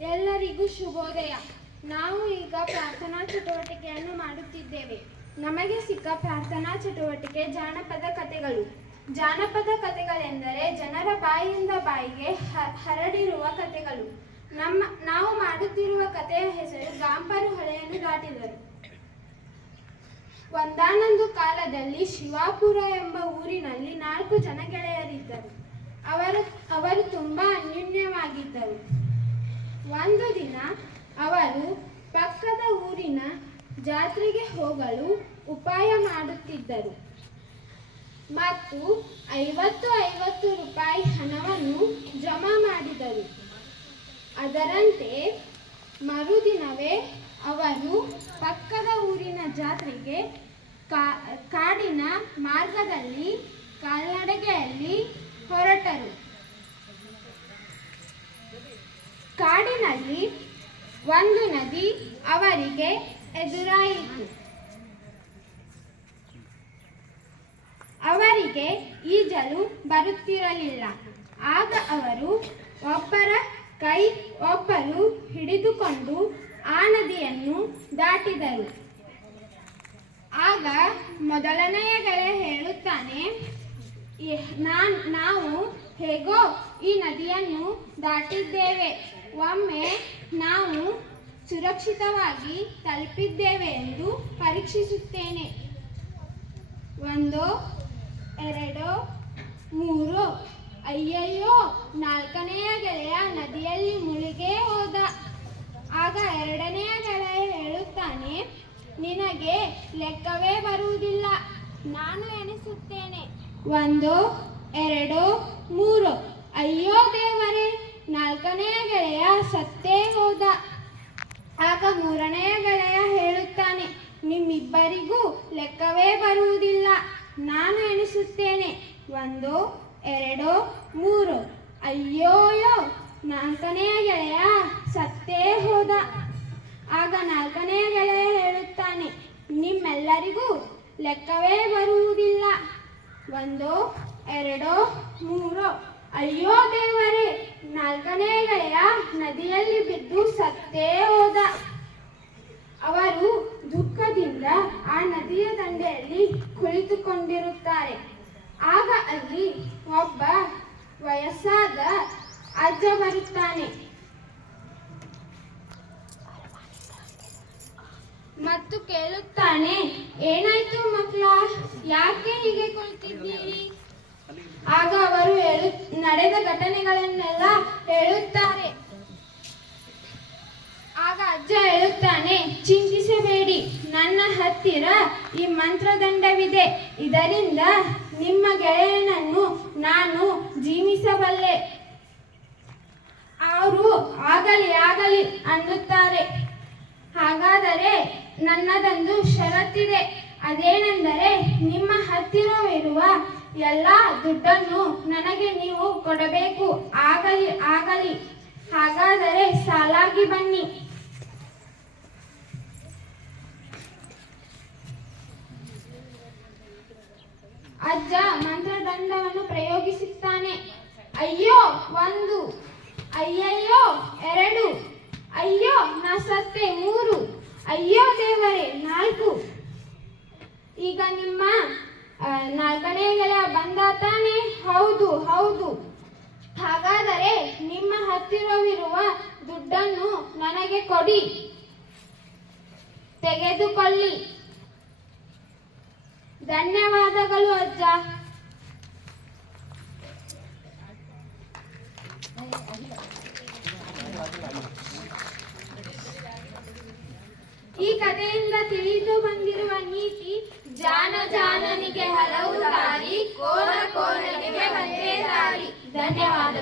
ಎಲ್ಲರಿಗೂ ಶುಭೋದಯ. ನಾವು ಈಗ ಪ್ರಾರ್ಥನಾ ಚಟುವಟಿಕೆಯನ್ನು ಮಾಡುತ್ತಿದ್ದೇವೆ. ನಮಗೆ ಸಿಕ್ಕ ಪ್ರಾರ್ಥನಾ ಚಟುವಟಿಕೆ ಜಾನಪದ ಕಥೆಗಳು. ಜಾನಪದ ಕಥೆಗಳೆಂದರೆ ಜನರ ಬಾಯಿಯಿಂದ ಬಾಯಿಗೆ ಹರಡಿರುವ ಕಥೆಗಳು. ನಮ್ಮ, ನಾವು ಮಾಡುತ್ತಿರುವ ಕಥೆಯ ಹೆಸರು ಗಾಂಪರು ಹೊಳೆಯನ್ನು ದಾಟಿದರು. ಒಂದಾನೊಂದು ಕಾಲದಲ್ಲಿ ಶಿವಾಪುರ ಎಂಬ ಊರಿನಲ್ಲಿ ನಾಲ್ಕು ಜನ ಗೆಳೆಯರಿದ್ದರು. ಅವರು ಅವರು ತುಂಬಾ ಅನ್ಯೋನ್ಯವಾಗಿದ್ದರು. ಒಂದು ದಿನ ಅವರು ಪಕ್ಕದ ಊರಿನ ಜಾತ್ರೆಗೆ ಹೋಗಲು ಉಪಾಯ ಮಾಡುತ್ತಿದ್ದರು. ಮತ್ತು ಐವತ್ತು ಐವತ್ತು ರೂಪಾಯಿ ಹಣವನ್ನು ಜಮಾ ಮಾಡಿದರು. ಅದರಂತೆ ಮರುದಿನವೇ ಅವರು ಪಕ್ಕದ ಊರಿನ ಜಾತ್ರೆಗೆ ಕಾಡಿನ ಮಾರ್ಗದಲ್ಲಿ, ಕಾಲ್ನಡಿಗೆಯಲ್ಲಿ ಹೊರಟರು. ಕಾಡಿನಲ್ಲಿ ಒಂದು ನದಿ ಅವರಿಗೆ ಎದುರಾಯಿತು. ಅವರಿಗೆ ಈಜಲು ಬರುತ್ತಿರಲಿಲ್ಲ. ಆಗ ಅವರು ಒಬ್ಬರ ಕೈ ಒಬ್ಬರು ಹಿಡಿದುಕೊಂಡು ಆ ನದಿಯನ್ನು ದಾಟಿದರು. ಆಗ ಮೊದಲನೆಯ ಗೆಳೆಯ ಹೇಳುತ್ತಾನೆ ನಾನ್, ನಾವು ಹೇಗೋ ಈ ನದಿಯನ್ನು ದಾಟಿದ್ದೇವೆ. ಒಮ್ಮೆ ನಾವು ಸುರಕ್ಷಿತವಾಗಿ ತಲುಪಿದ್ದೇವೆ ಎಂದು ಪರೀಕ್ಷಿಸುತ್ತೇನೆ. ಒಂದು, ಎರಡು, ಮೂರು, ಅಯ್ಯಯ್ಯೋ, ನಾಲ್ಕನೆಯ ಗೆಳೆಯ ನದಿಯಲ್ಲಿ ಮುಳುಗೇ ಹೋದ. ಆಗ ಎರಡನೆಯ ಗೆಳೆಯ ಹೇಳುತ್ತಾನೆ, ನಿನಗೆ ಲೆಕ್ಕವೇ ಬರುವುದಿಲ್ಲ. ನಾನು ಎಣಿಸುತ್ತೇನೆ. ಒಂದು, ಎರಡು, ಮೂರು ಅಯ್ಯೋ ದೇವರೇ ನಾಲ್ಕನೆಯ ಗೆಳೆಯ ಸತ್ತೇ ಹೋದ. ಆಗ ಮೂರನೆಯ ಗೆಳೆಯ ಹೇಳುತ್ತಾನೆ, ನಿಮ್ಮಿಬ್ಬರಿಗೂ ಲೆಕ್ಕವೇ ಬರುವುದಿಲ್ಲ. ನಾನು ಎಣಿಸುತ್ತೇನೆ, ಒಂದು, ಎರಡು, ಮೂರು. ಅಯ್ಯೋಯೋ ನಾಲ್ಕನೆಯ ಗೆಳೆಯ ಸತ್ತೇ ಹೋದ. ಆಗ ನಾಲ್ಕನೆಯ ಗೆಳೆಯ ಹೇಳುತ್ತಾನೆ, ನಿಮ್ಮೆಲ್ಲರಿಗೂ ಲೆಕ್ಕವೇ ಬರುವುದಿಲ್ಲ. ಒಂದು, ಎರಡು, ಮೂರು. ಅಯ್ಯೋ ದೇವರೇ, ನಾಲ್ಕನೇ ಗೆಳೆಯ ನದಿಯಲ್ಲಿ ಬಿದ್ದು ಸತ್ತೇ ಹೋದ. ಅವರು ದುಃಖದಿಂದ ಆ ನದಿಯ ದಂಡೆಯಲ್ಲಿ ಕುಳಿತುಕೊಂಡಿರುತ್ತಾರೆ. ಆಗ ಅಲ್ಲಿ ಒಬ್ಬ ವಯಸ್ಸಾದ ಅಜ್ಜ ಬರುತ್ತಾನೆ. ಮತ್ತು ಕೇಳುತ್ತಾನೆ, ಏನಾಯ್ತು ಮಕ್ಕಳ, ಯಾಕೆ ಹೀಗೆ ಕುಳಿತಿದ್ದೀರಿ? ಆಗ ಅವರು ಹೇಳು, ನಡೆದ ಘಟನೆಗಳನ್ನೆಲ್ಲ ಹೇಳುತ್ತಾರೆ. ಆಗ ಅಜ್ಜ ಹೇಳುತ್ತಾನೆ, ಚಿಂತಿಸಬೇಡಿ, ನನ್ನ ಹತ್ತಿರ ಈ ಮಂತ್ರದಂಡವಿದೆ. ಇದರಿಂದ ನಿಮ್ಮ ಗೆಳೆಯನನ್ನು ನಾನು ಜೀವಿಸಬಲ್ಲೆ. ಅವರು ಆಗಲಿ ಆಗಲಿ, ಅನ್ನುತ್ತಾರೆ. ಹಾಗಾದರೆ ನನ್ನದೊಂದು ಷರತ್ತಿದೆ. ಅದೇನೆಂದರೆ ನಿಮ್ಮ ಹತ್ತಿರವಿರುವ ಎಲ್ಲ ದುಡ್ಡನ್ನು ನನಗೆ ನೀವು ಕೊಡಬೇಕು. ಆಗಲಿ ಆಗಲಿ. ಹಾಗಾದರೆ ಸಾಲಾಗಿ ಬನ್ನಿ. ಅಜ್ಜ ಮಂತ್ರದಂಡವನ್ನು ಪ್ರಯೋಗಿಸುತ್ತಾನೆ. ಅಯ್ಯೋ, ಒಂದು. ಅಯ್ಯಯ್ಯೋ, ಎರಡು. ಅಯ್ಯೋ ನಾ ಸತ್ತೆ ಮೂರು. ಅಯ್ಯೋ ದೇವರೇ, ನಾಲ್ಕು. ಈಗ ನಿಮ್ಮ ನಾಲ್ಕನೇ ಗೆಳೆಯ ಬಂದ ತಾನೆ? ಹೌದು ಹೌದು. ಹಾಗಾದರೆ ನಿಮ್ಮ ಹತ್ತಿರವಿರುವ ದುಡ್ಡನ್ನು ನನಗೆ ಕೊಡಿ. ತೆಗೆದುಕೊಳ್ಳಿ. ಧನ್ಯವಾದಗಳು ಅಜ್ಜ. ಈ ಕಥೆಯಿಂದ ತಿಳಿದು ಬಂದಿರುವ ನೀತಿ ಜಾನ ಜಾನನಿಗೆ ಹಲವು ದಾರಿ ಕೋಲ ಕೋಲಿಗೆ ಒಂದೇ ದಾರಿ. ಧನ್ಯವಾದ